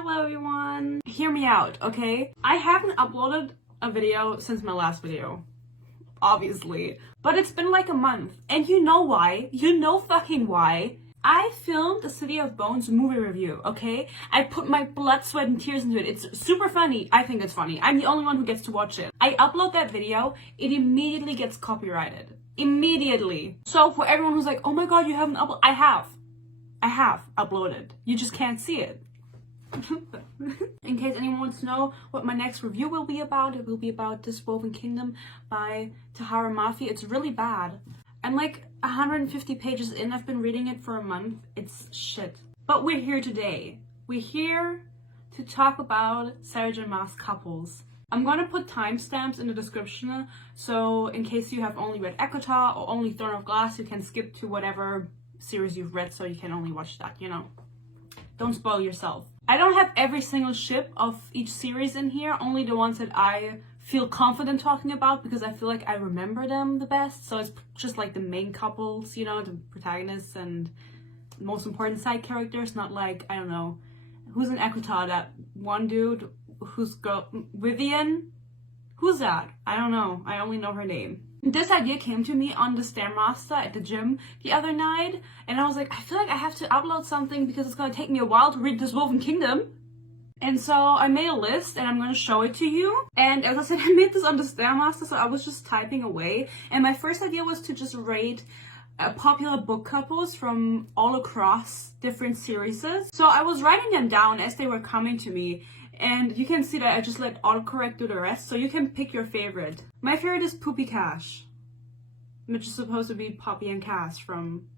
Hello everyone! Hear me out, okay? I haven't uploaded a video since my last video. Obviously. But it's been like a month. And you know why? You know fucking why. I filmed a City of Bones movie review, okay? I put my blood, sweat, and tears into it. It's super funny. I think it's funny. I'm the only one who gets to watch it. I upload that video, it immediately gets copyrighted. Immediately. So for everyone who's like, oh my god, you haven't uploaded, I have uploaded. You just can't see it. In case anyone wants to know what my next review will be about, it will be about This Woven Kingdom by Tahara Mafi. It's really bad. I'm like 150 pages in. I've been reading it for a month. It's shit. But we're here today. We're here to talk about Sarah J. Maas couples. I'm gonna put timestamps in the description, so in case you have only read acotar or only Throne of Glass, you can skip to whatever series you've read, so you can only watch that, you know. Don't spoil yourself. I don't have every single ship of each series in here, only the ones that I feel confident talking about because I feel like I remember them the best. So it's just like the main couples, you know, the protagonists and most important side characters, not like, I don't know, who's in acotar, that one dude who's Vivian? Who's that? I don't know. I only know her name. This idea came to me on the Stairmaster at the gym the other night, and I was like, I feel like I have to upload something because it's gonna take me a while to read This Woven Kingdom. And so I made a list and I'm gonna show it to you. And as I said, I made this on the Stairmaster, so I was just typing away. And my first idea was to just rate popular book couples from all across different series. So I was writing them down as they were coming to me. And you can see that I just let autocorrect do the rest, so you can pick your favorite. My favorite is Poopy Cash, which is supposed to be Poppy and Cass from...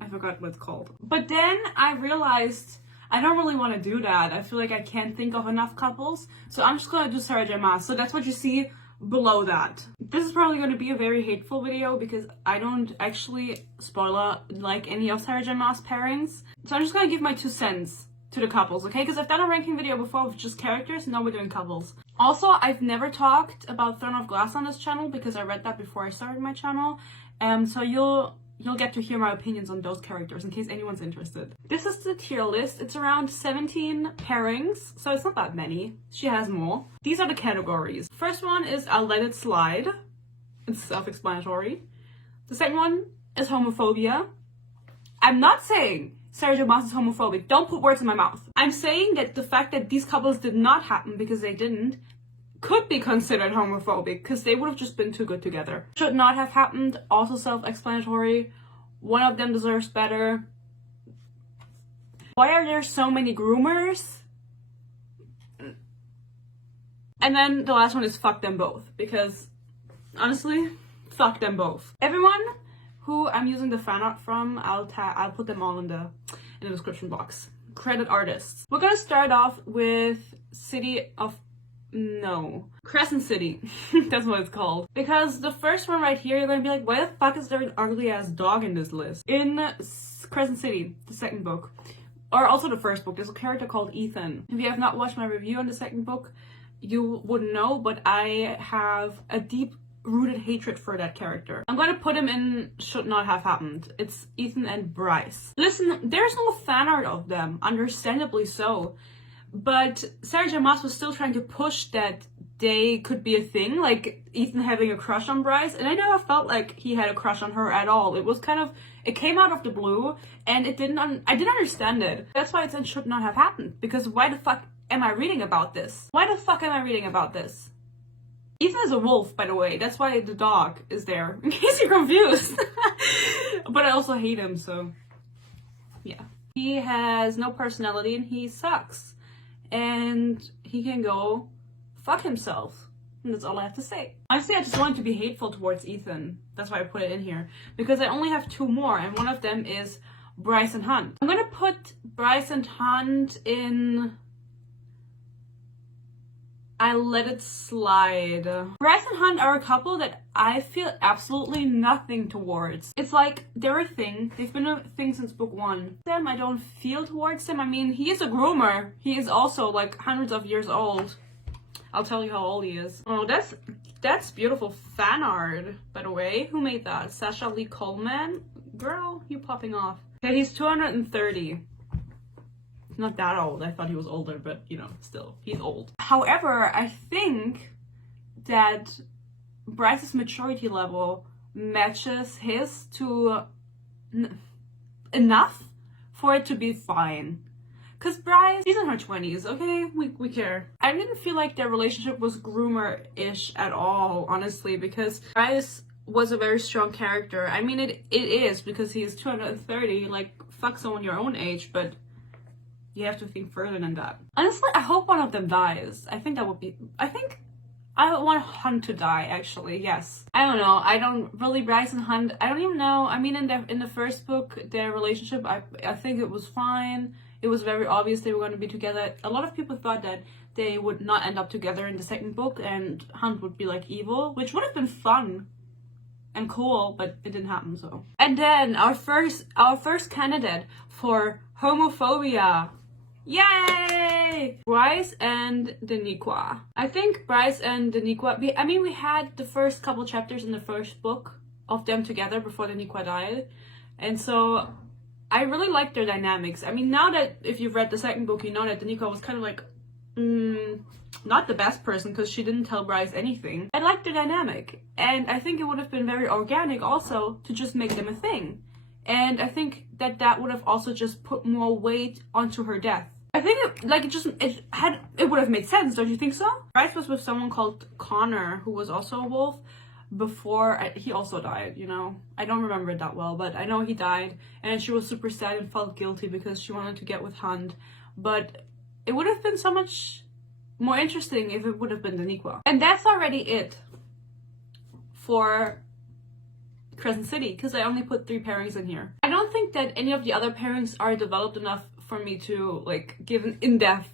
I forgot what it's called. But then I realized I don't really want to do that. I feel like I can't think of enough couples, so I'm just gonna do Sarah J. Maas. So that's what you see below that. This is probably going to be a very hateful video because I don't actually, spoiler, like any of Sarah J. Maas pairings. So I'm just going to give my 2 cents to the couples, okay? Because I've done a ranking video before with just characters, and now we're doing couples. Also, I've never talked about Throne of Glass on this channel because I read that before I started my channel. So you'll get to hear my opinions on those characters in case anyone's interested. This is the tier list. It's around 17 pairings, so it's not that many. She has more. These are the categories. First one is I'll Let It Slide. It's self-explanatory. The second one is homophobia. I'm not saying Sarah J. Maas is homophobic. Don't put words in my mouth. I'm saying that the fact that these couples did not happen because they didn't could be considered homophobic because they would have just been too good together. Should not have happened, also self-explanatory. One of them deserves better. Why are there so many groomers? And then the last one is fuck them both, because honestly, fuck them both. Everyone who I'm using the fan art from, I'll put them all in the description box. Credit artists. We're gonna start off with Crescent City. That's what it's called. Because the first one right here, you're gonna be like, why the fuck is there an ugly ass dog in this list? In Crescent City, the second book, or also the first book, there's a character called Ethan. If you have not watched my review on the second book, you wouldn't know, but I have a deep rooted hatred for that character. I'm gonna put him in Should Not Have Happened. It's Ethan and Bryce. Listen, there's no fan art of them, understandably so. But Sarah J. Maas was still trying to push that they could be a thing, like Ethan having a crush on Bryce, and I never felt like he had a crush on her at all. It was kind of, it came out of the blue, and I didn't understand it. That's why it said Should Not Have Happened, because why the fuck am I reading about this? Why the fuck am I reading about this? Ethan is a wolf, by the way. That's why the dog is there, in case you're confused. But I also hate him, so yeah. He has no personality and he sucks. And he can go fuck himself. And that's all I have to say. Honestly, I just wanted to be hateful towards Ethan. That's why I put it in here. Because I only have 2 more, and one of them is Bryce and Hunt. I'm gonna put Bryce and Hunt in I Let It Slide. Bryce and Hunt are a couple that I feel absolutely nothing towards. It's like, they're a thing. They've been a thing since book 1. I don't feel towards them. I mean, he is a groomer. He is also like hundreds of years old. I'll tell you how old he is. Oh, that's beautiful fan art, by the way. Who made that? Sasha Lee Coleman? Girl, you popping off. Okay, he's 230. not that old. I thought he was older, but you know, still, he's old. However, I think that Bryce's maturity level matches his to enough for it to be fine. Cause Bryce, she's in her 20s, okay? We care. I didn't feel like their relationship was groomer-ish at all, honestly, because Bryce was a very strong character. I mean, it is, because he is 230, like, fuck someone your own age, but you have to think further than that. Honestly, I hope one of them dies. I think I want Hunt to die, actually, yes. I don't know, I don't really, Bryce and Hunt, I don't even know. I mean, in the first book, their relationship, I think it was fine. It was very obvious they were going to be together. A lot of people thought that they would not end up together in the second book and Hunt would be like evil, which would have been fun and cool, but it didn't happen, so. And then our first candidate for homophobia. Yay! Bryce and Daniqua. I think Bryce and Daniqua, I mean, we had the first couple chapters in the first book of them together before Daniqua died. And so I really like their dynamics. I mean, now that if you've read the second book, you know that Daniqua was kind of like, not the best person because she didn't tell Bryce anything. I like their dynamic. And I think it would have been very organic also to just make them a thing. And I think that would have also just put more weight onto her death. I think it would have made sense, don't you think so? Bryce was with someone called Connor, who was also a wolf, before he also died, you know. I don't remember it that well, but I know he died, and she was super sad and felt guilty because she wanted to get with Hunt. But it would have been so much more interesting if it would have been Daniqua. And that's already it for Crescent City, because I only put 3 pairings in here. I don't think that any of the other pairings are developed enough for me to like give an in-depth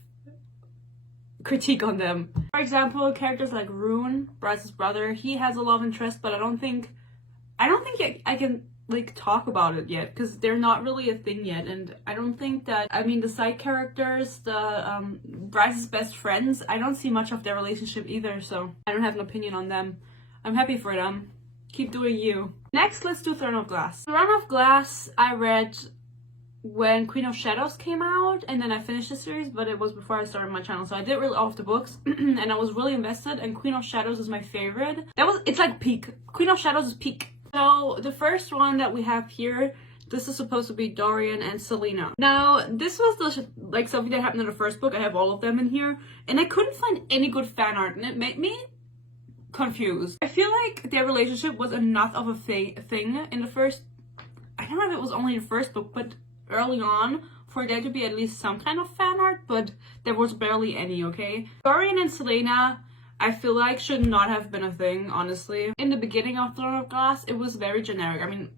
critique on them. For example, characters like Rune, Bryce's brother, he has a love interest, but I don't think I can like talk about it yet because they're not really a thing yet. And I don't think that, I mean, the side characters, the Bryce's best friends, I don't see much of their relationship either, so I don't have an opinion on them. I'm happy for them. Keep doing you. Next, let's do Throne of Glass. Throne of Glass I read when Queen of Shadows came out, and then I finished the series, but it was before I started my channel, so I did read all of the books and I was really invested, and Queen of Shadows is my favorite. It's like peak. Queen of Shadows is peak. So the first one that we have here, this is supposed to be Dorian and Selena. Now, this was like something that happened in the first book. I have all of them in here, and I couldn't find any good fan art, and it made me confused. I feel like their relationship was enough of a thing in the first, I don't know if it was only the first book, but early on for there to be at least some kind of fan art, but there was barely any, okay? Dorian and Selena, I feel like should not have been a thing, honestly. In the beginning of Throne of Glass, it was very generic. I mean,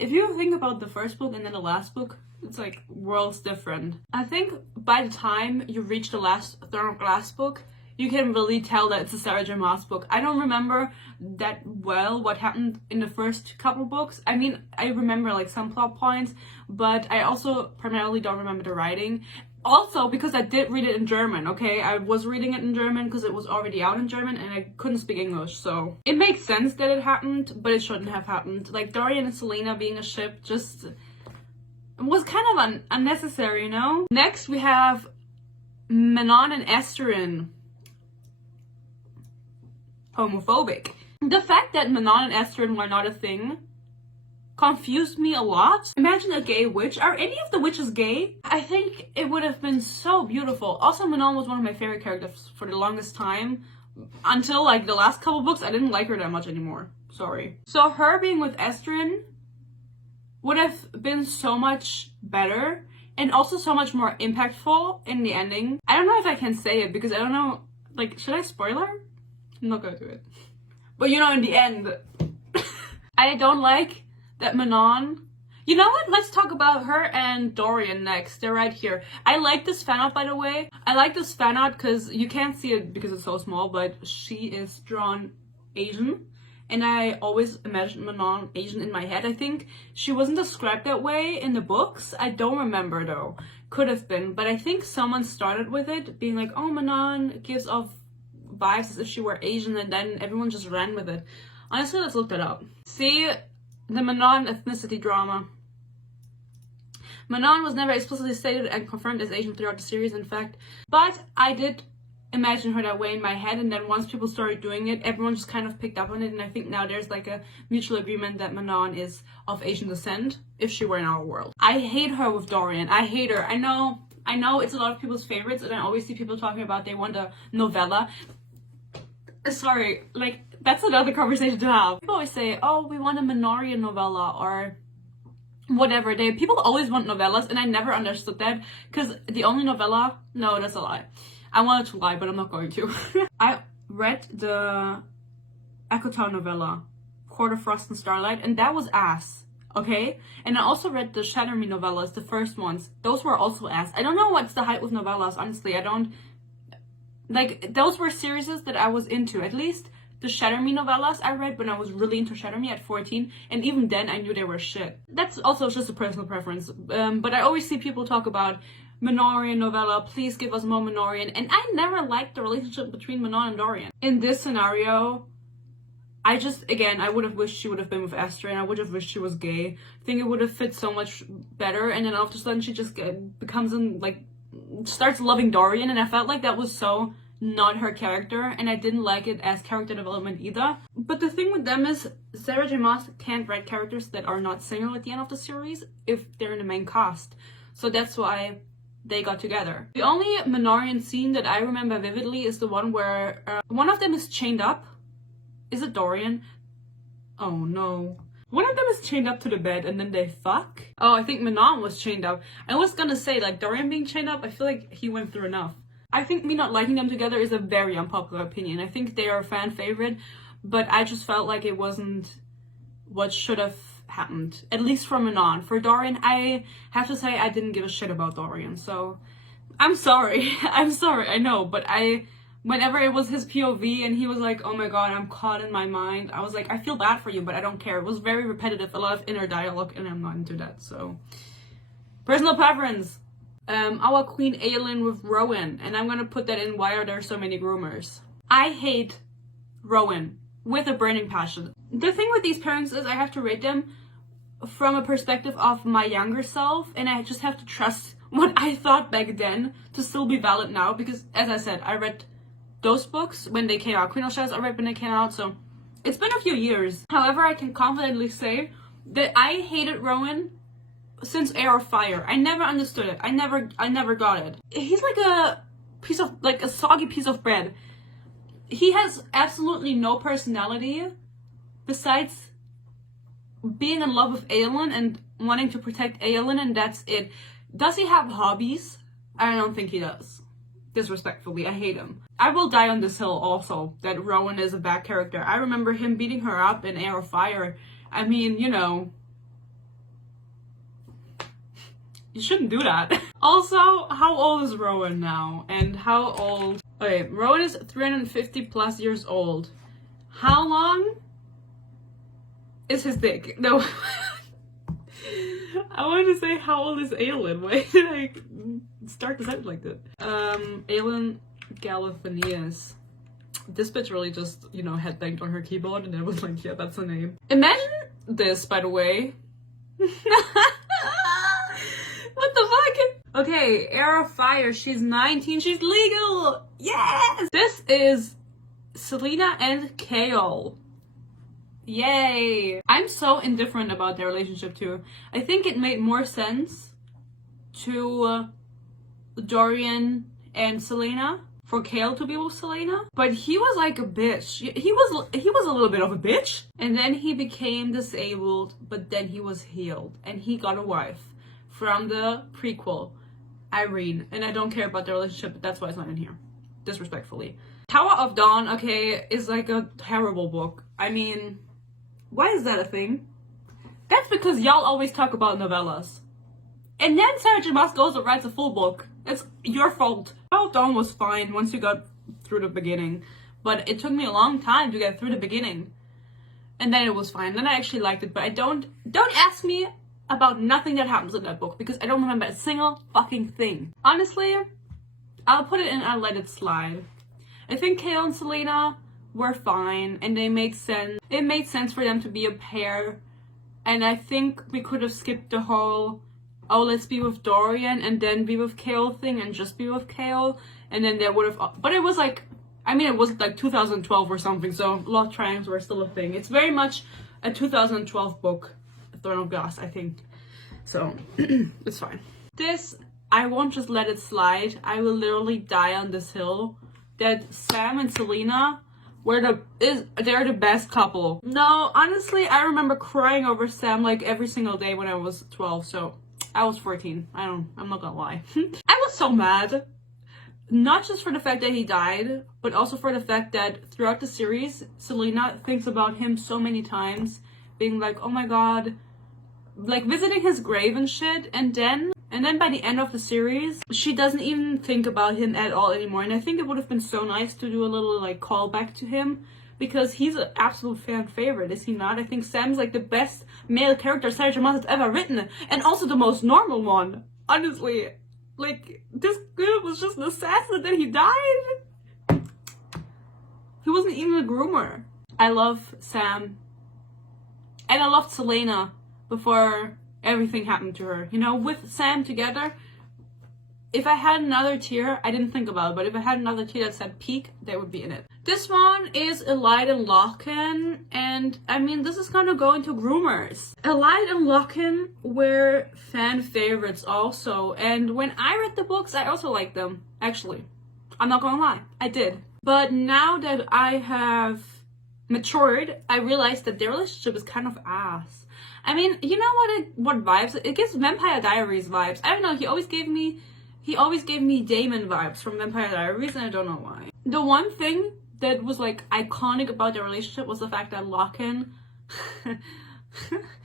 if you think about the first book and then the last book, it's like worlds different. I think by the time you reach the last Throne of Glass book, you can really tell that it's a Sarah J. Maas book. I don't remember that well what happened in the first couple books. I mean, I remember like some plot points, but I also primarily don't remember the writing. Also, because I did read it in German, okay? I was reading it in German because it was already out in German and I couldn't speak English, so it makes sense that it happened, but it shouldn't have happened. Like, Dorian and Selena being a ship just was kind of unnecessary, you know? Next, we have Manon and Estherine. Homophobic. The fact that Manon and Estherine were not a thing confused me a lot. Imagine a gay witch. Are any of the witches gay? I think it would have been so beautiful. Also, Manon was one of my favorite characters for the longest time. Until like the last couple books, I didn't like her that much anymore. Sorry. So her being with Estherine would have been so much better and also so much more impactful in the ending. I don't know if I can say it because I don't know, like, should I spoil her? I'm not gonna do it. But you know, in the end, I don't like that Manon... You know what? Let's talk about her and Dorian next. They're right here. I like this fan art, by the way. I like this fan art because you can't see it because it's so small, but she is drawn Asian. And I always imagined Manon Asian in my head. I think she wasn't described that way in the books. I don't remember though. Could have been. But I think someone started with it, being like, oh, Manon gives off vibes as if she were Asian, and then everyone just ran with it. Honestly, let's look that up. See the Manon ethnicity drama. Manon was never explicitly stated and confirmed as Asian throughout the series, in fact, but I did imagine her that way in my head, and then once people started doing it, everyone just kind of picked up on it, and I think now there's like a mutual agreement that Manon is of Asian descent, if she were in our world. I hate her with Dorian. I hate her. I know it's a lot of people's favorites, and I always see people talking about they want a novella. Sorry, like, that's another conversation to have. People always say, oh, we want a Minorian novella, or whatever. People always want novellas, and I never understood that, because the only novella, no, that's a lie. I wanted to lie, but I'm not going to. I read the acotar novella, Court of Frost and Starlight, and that was ass, okay? And I also read the Shatter Me novellas, the first ones. Those were also ass. I don't know what's the hype with novellas, honestly. I don't... Like, those were series that I was into. At least the Shatter Me novellas I read when I was really into Shatter Me at 14, and even then I knew they were shit. That's also just a personal preference, but I always see people talk about Minorian novella, please give us more Minorian, and I never liked the relationship between Manon and Dorian. In this scenario, I would have wished she would have been with Esther, and I would have wished she was gay. I think it would have fit so much better, and then all of a sudden she just becomes starts loving Dorian, and I felt like that was so not her character, and I didn't like it as character development either. But the thing with them is Sarah J. Maas can't write characters that are not single at the end of the series if they're in the main cast. So that's why they got together. The only Minorian scene that I remember vividly is the one where one of them is chained up. Is it Dorian? Oh no. One of them is chained up to the bed and then they fuck. Oh, I think Manon was chained up. I was gonna say, like, Dorian being chained up, I feel like he went through enough. I think me not liking them together is a very unpopular opinion. I think they are a fan favorite, but I just felt like it wasn't what should have happened, at least from Manon. For Dorian, I have to say I didn't give a shit about Dorian, so I'm sorry. I'm sorry, I know, but whenever it was his POV and he was like, oh my god, I'm caught in my mind, I was like, I feel bad for you, but I don't care. It was very repetitive, a lot of inner dialogue, and I'm not into that, so. Personal preference. Our Queen Aelin with Rowan, and I'm gonna put that in, why are there so many groomers? I hate Rowan with a burning passion. The thing with these pairings is I have to rate them from a perspective of my younger self, and I just have to trust what I thought back then to still be valid now, because as I said, I read those books when they came out. Queen of Shadows I read when they came out, so it's been a few years. However, I can confidently say that I hated Rowan since Heir of Fire. I never understood it. I never got it. He's like a soggy piece of bread. He has absolutely no personality besides being in love with Aelin and wanting to protect Aelin, and that's it. Does he have hobbies? I don't think he does. Disrespectfully, I hate him. I will die on this hill also, that Rowan is a bad character. I remember him beating her up in Heir of Fire. I mean, you know, you shouldn't do that. Also, how old is Rowan now? And how old... Okay, Rowan is 350 plus years old. How long is his dick? No. I wanted to say, how old is Aelin? Why did I start the sentence like that? Aelin Galathinius. This bitch really just, you know, headbanged on her keyboard, and I was like, yeah, that's the name. Imagine this, by the way. What the fuck? Okay, Heir of Fire, she's 19, she's legal! Yes! This is Selena and Kale. Yay! I'm so indifferent about their relationship too. I think it made more sense to Dorian and Selena for Kale to be with Selena, but he was like a bitch. He was a little bit of a bitch, and then he became disabled, but then he was healed, and he got a wife from the prequel, Irene, and I don't care about their relationship, but that's why it's not in here. Disrespectfully. Tower of Dawn, okay, is like a terrible book. I mean, why is that a thing? That's because y'all always talk about novellas. And then Sarah J. Maas goes and writes a full book. It's your fault. Tower of Dawn was fine once you got through the beginning, but it took me a long time to get through the beginning. And then it was fine. Then I actually liked it, but I don't ask me about nothing that happens in that book, because I don't remember a single fucking thing. Honestly, I'll put it in, I'll let it slide. I think Kale and Selena were fine, and they made sense. It made sense for them to be a pair, and I think we could have skipped the whole oh, let's be with Dorian and then be with Kale thing and just be with Kale. And then they would have, but it was like, I mean, it was like 2012 or something, so love triangles were still a thing. It's very much a 2012 book, Throne of Glass, I think. So, it's fine. This, I won't just let it slide. I will literally die on this hill. That Sam and Selena they're the best couple. No, honestly, I remember crying over Sam like every single day when I was 12, so I was 14. I'm not gonna lie. I was so mad. Not just for the fact that he died, but also for the fact that throughout the series, Selena thinks about him so many times, being like, oh my god, like visiting his grave and shit, and then by the end of the series, she doesn't even think about him at all anymore. And I think it would have been so nice to do a little like callback to him, because he's an absolute fan favorite, is he not? I think Sam's like the best male character Sarah Moss has ever written, and also the most normal one, honestly. Like, this dude was just an assassin, then he died. He wasn't even a groomer. I love Sam. And I loved Selena before everything happened to her. You know, with Sam together, if I had another tier, I didn't think about it, but if I had another tier that said peak, they would be in it. This one is Elide and Lochan, and I mean, this is gonna go into groomers. Elide and Lochan were fan favorites also, and when I read the books, I also liked them, actually. I'm not gonna lie, I did. But now that I have matured, I realized that their relationship is kind of ass. I mean, you know what vibes? It gives Vampire Diaries vibes. I don't know, he always gave me Damon vibes from Vampire Diaries, and I don't know why. The one thing that was like iconic about their relationship was the fact that Lochan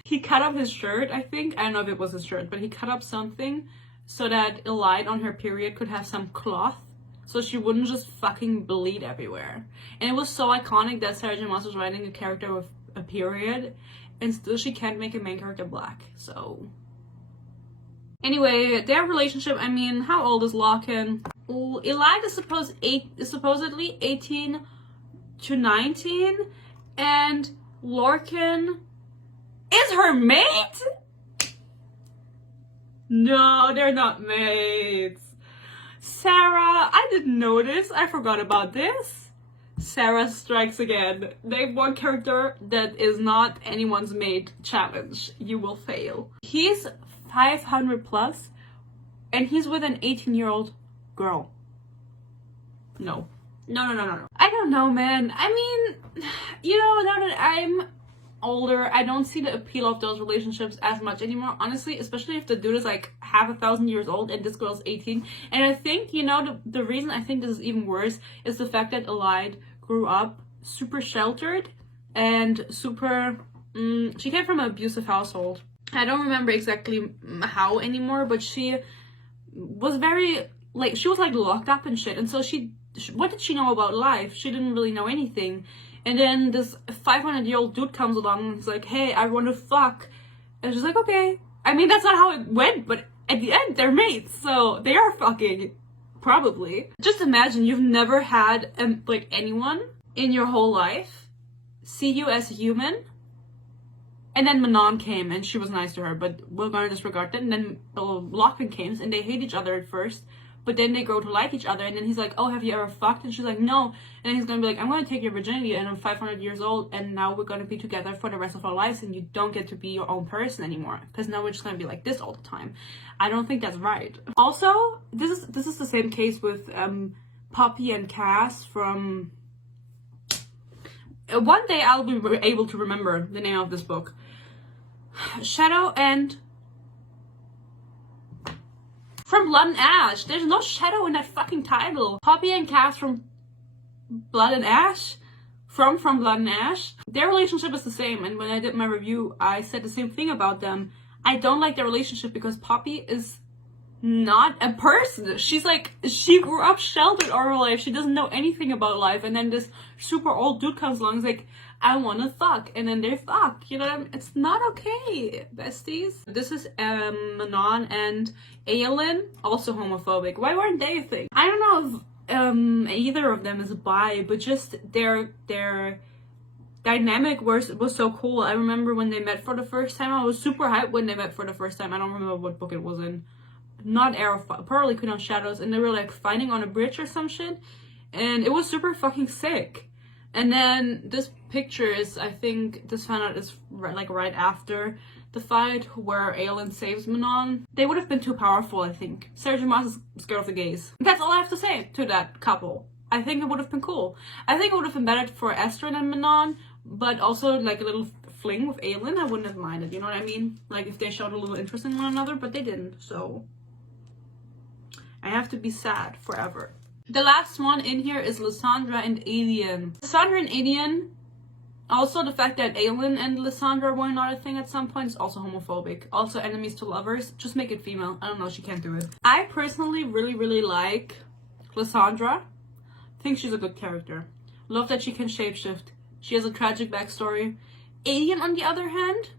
he cut up his shirt, I think. I don't know if it was his shirt, but he cut up something so that Elide on her period could have some cloth so she wouldn't just fucking bleed everywhere. And it was so iconic that Sarah J. Maas was writing a character with a period and still she can't make a main character black. So anyway, their relationship, I mean, how old is Lochan? Elide is supposedly 18 to 19, and Lorcan is her mate? No, they're not mates. Sarah, I didn't notice. I forgot about this. Sarah strikes again. Name one character that is not anyone's mate. Challenge. You will fail. He's 500 plus, and he's with an 18-year-old girl. No. I don't know, man. I mean, you know, now that I'm older, I don't see the appeal of those relationships as much anymore, honestly, especially if the dude is like half 1,000 years old and this girl's 18. And I think, you know, the reason I think this is even worse is the fact that Elide grew up super sheltered and super, she came from an abusive household. I don't remember exactly how anymore, but she was very, like, she was like locked up and shit. And so what did she know about life? She didn't really know anything. And then this 500-year-old dude comes along and he's like, hey, I want to fuck. And she's like, okay. I mean, that's not how it went, but at the end, they're mates. So they are fucking, probably. Just imagine you've never had, like, anyone in your whole life see you as a human. And then Manon came and she was nice to her, but we're gonna disregard that. And then Lochan came and they hate each other at first, but then they grow to like each other. And then he's like, oh, have you ever fucked? And she's like, no. And then he's gonna be like, I'm gonna take your virginity and I'm 500 years old and now we're gonna be together for the rest of our lives and you don't get to be your own person anymore. Because now we're just gonna be like this all the time. I don't think that's right. Also, this is the same case with Poppy and Cass from... One day I'll be able to remember the name of this book. Shadow and... From Blood and Ash. There's no shadow in that fucking title. Poppy and Cass from Blood and Ash? From Blood and Ash? Their relationship is the same, and when I did my review, I said the same thing about them. I don't like their relationship because Poppy is not a person. She's like, she grew up sheltered all her life. She doesn't know anything about life, and then this super old dude comes along and is like, I wanna fuck, and then they fuck, you know what I mean? It's not okay, besties. This is Manon and Aelin, also homophobic. Why weren't they a thing? I don't know if either of them is bi, but just their dynamic was so cool. I remember when they met for the first time. I was super hyped when they met for the first time. I don't remember what book it was in. Not Pearly Queen of Shadows. And they were like fighting on a bridge or some shit. And it was super fucking sick. And then this picture is, I think this fan art is right after the fight where Aelin saves Manon. They would have been too powerful, I think. Sarah J. Maas is scared of the gays. That's all I have to say to that couple. I think it would have been cool. I think it would have been better for Estrid and Manon, but also like a little fling with Aelin, I wouldn't have minded, you know what I mean? Like if they showed a little interest in one another, but they didn't, so I have to be sad forever. The last one in here is Lysandra and Aedion. Lysandra and Aedion, also the fact that Aelin and Lysandra were not a thing at some point is also homophobic. Also enemies to lovers, just make it female. I don't know, she can't do it. I personally really like Lysandra. I think she's a good character. Love that she can shapeshift. She has a tragic backstory. Aedion, on the other hand,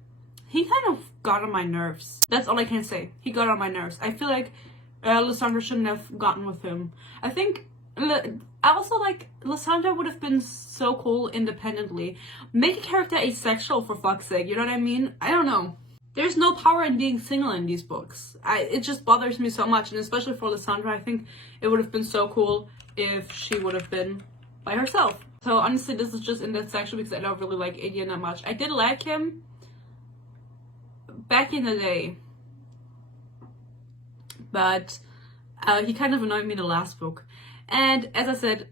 he kind of got on my nerves. That's all I can say. He got on my nerves. I feel like Lysandra shouldn't have gotten with him. I think I also like Lysandra would have been so cool independently. Make a character asexual for fuck's sake, you know what I mean? I don't know. There's no power in being single in these books. It just bothers me so much, and especially for Lysandra, I think it would have been so cool if she would have been by herself. So honestly, this is just in that section because I don't really like Aedion that much. I did like him back in the day, but he kind of annoyed me in the last book. And as I said,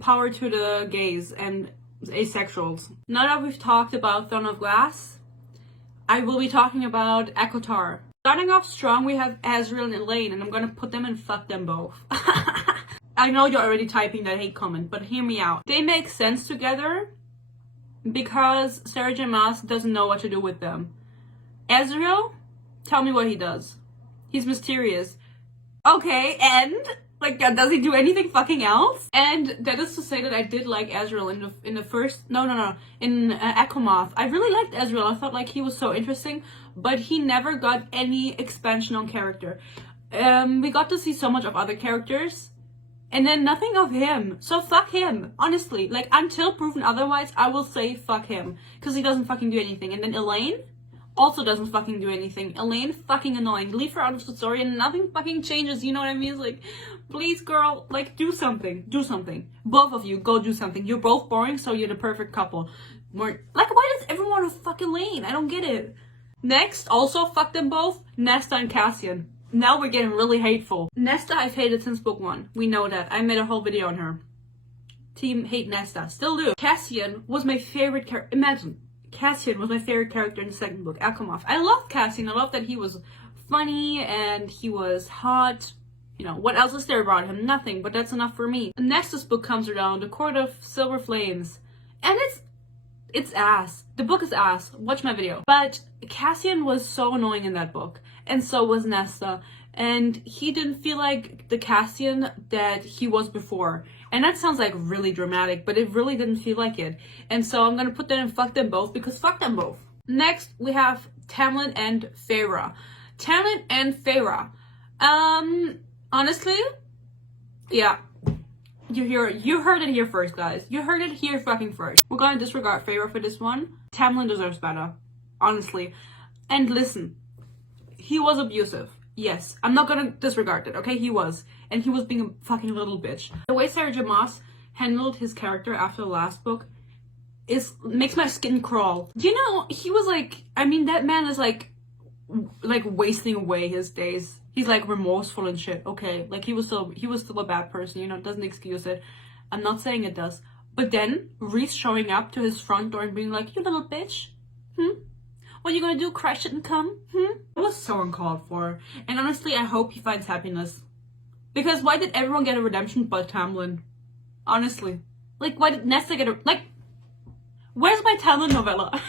power to the gays and asexuals. Now that we've talked about Throne of Glass, I will be talking about acotar. Starting off strong, we have Azriel and Elaine, and I'm gonna put them and fuck them both. I know you're already typing that hate comment, but hear me out. They make sense together because Sarah J. Maas doesn't know what to do with them. Azriel, tell me what he does. He's mysterious. Okay, and like, does he do anything fucking else? And that is to say that I did like Azriel in the first in Acomoth. I really liked Azriel. I thought like he was so interesting, but he never got any expansion on character. We got to see so much of other characters, and then nothing of him. So fuck him, honestly. Like, until proven otherwise, I will say fuck him, because he doesn't fucking do anything. And then Elaine also doesn't fucking do anything. Elaine, fucking annoying. Leave her out of the story and nothing fucking changes, you know what I mean? It's like, please girl, like, do something. Do something. Both of you, go do something. You're both boring, so you're the perfect couple. More, like, why does everyone want to fuck Elaine? I don't get it. Next, also fuck them both, Nesta and Cassian. Now we're getting really hateful. Nesta I've hated since book 1. We know that. I made a whole video on her. Team hate Nesta. Still do. Cassian was my favorite character. Imagine. Cassian was my favorite character in the second book, Acomoth. I loved Cassian. I loved that he was funny and he was hot. You know, what else is there about him? Nothing, but that's enough for me. The next book comes around, The Court of Silver Flames. And it's ass. The book is ass. Watch my video. But Cassian was so annoying in that book. And so was Nesta. And he didn't feel like the Cassian that he was before. And that sounds like really dramatic, but it really didn't feel like it. And so I'm gonna put that in fuck them both, because fuck them both. Next, we have Tamlin and Feyre. Tamlin and Feyre. Honestly, yeah. You heard it here first, guys. You heard it here fucking first. We're gonna disregard Feyre for this one. Tamlin deserves better. Honestly. And listen. He was abusive. Yes, I'm not gonna disregard it, okay? He was. And he was being a fucking little bitch. The way Sarah J. Maas handled his character after the last book makes my skin crawl. You know, he was like, I mean, that man is like wasting away his days. He's like remorseful and shit, okay? Like he was still a bad person, you know, it doesn't excuse it. I'm not saying it does. But then, Reese showing up to his front door and being like, you little bitch, what are you gonna do, crash it and come? It was so uncalled for. And honestly, I hope he finds happiness. Because why did everyone get a redemption but Tamlin? Honestly. Like, why did Nesta get a... Like, where's my Tamlin novella?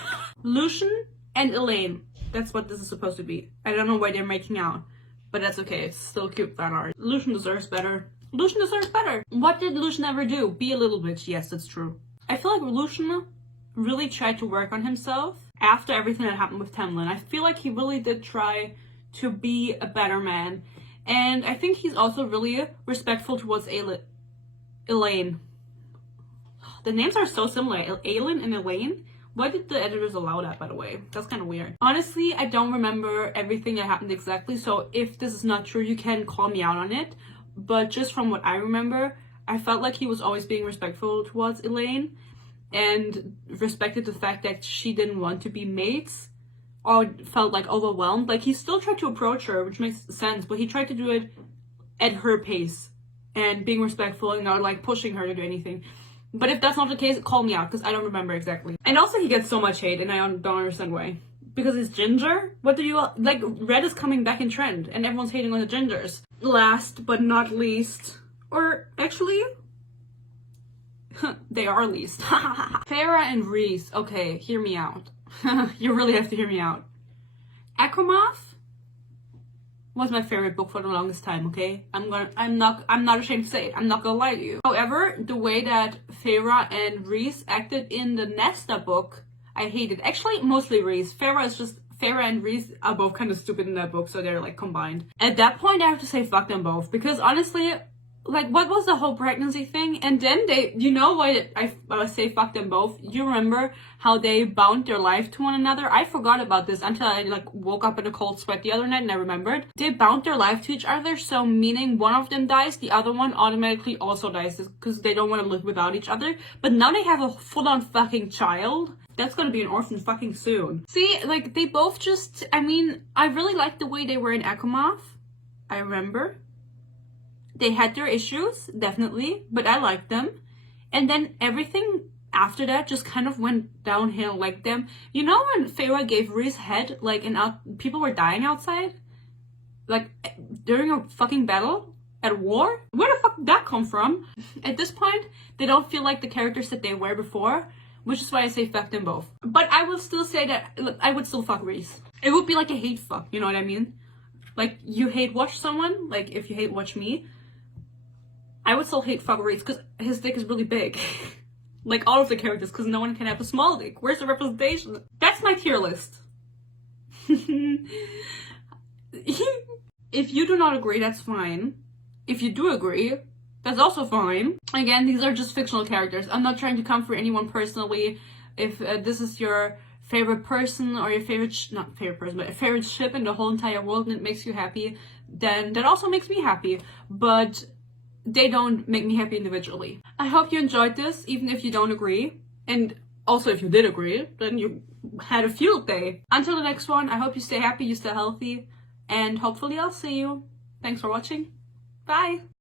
Lucian and Elaine. That's what this is supposed to be. I don't know why they're making out. But that's okay. It's still cute fan art. Lucian deserves better. Lucian deserves better. What did Lucian ever do? Be a little bitch. Yes, that's true. I feel like Lucian really tried to work on himself after everything that happened with Tamlin. I feel like he really did try to be a better man. And I think he's also really respectful towards Elaine. The names are so similar, Aylin and Elaine. Why did the editors allow that, by the way? That's kind of weird. Honestly, I don't remember everything that happened exactly, so if this is not true, you can call me out on it. But just from what I remember, I felt like he was always being respectful towards Elaine and respected the fact that she didn't want to be mates or felt like overwhelmed. Like, he still tried to approach her, which makes sense, but he tried to do it at her pace and being respectful and not like pushing her to do anything. But if that's not the case, call me out, because I don't remember exactly. And also, he gets so much hate, and I don't understand why. Because he's ginger? What do you... Like, red is coming back in trend, and everyone's hating on the gingers. Last but not least... Or, actually... they are least. Farah and Reese. Okay, hear me out. You really have to hear me out. Acromath was my favorite book for the longest time, okay? I'm not ashamed to say it. I'm not gonna lie to you. However, the way that Farah and Reese acted in the Nesta book, I hated. Actually, mostly Reese. Farah and Reese are both kind of stupid in that book, so they're like combined. At that point, I have to say fuck them both, because honestly, like, what was the whole pregnancy thing? And then they, you know why I say fuck them both? You remember how they bound their life to one another? I forgot about this until I like woke up in a cold sweat the other night and I remembered. They bound their life to each other, so meaning one of them dies, the other one automatically also dies because they don't want to live without each other. But now they have a full-on fucking child. That's gonna be an orphan fucking soon. See, like, they both just, I mean, I really liked the way they were in Acomath. I remember. They had their issues, definitely, but I liked them. And then everything after that just kind of went downhill. Like them, you know when Farah gave Reese head, like, and people were dying outside? Like, during a fucking battle? At war? Where the fuck did that come from? At this point, they don't feel like the characters that they were before, which is why I say fuck them both. But I will still say that, look, I would still fuck Reese. It would be like a hate fuck, you know what I mean? Like, you hate watch someone, like if you hate watch me, I would still hate fuck Reese because his dick is really big. Like all of the characters, because no one can have a small dick. Where's the representation? That's my tier list. If you do not agree, that's fine. If you do agree, that's also fine. Again, these are just fictional characters. I'm not trying to come for anyone personally. If this is your favorite person or your favorite, not favorite person, but a favorite ship in the whole entire world and it makes you happy, then that also makes me happy. But they don't make me happy individually. I hope you enjoyed this, even if you don't agree. And also if you did agree, then you had a field day. Until the next one, I hope you stay happy, you stay healthy, and hopefully I'll see you. Thanks for watching. Bye!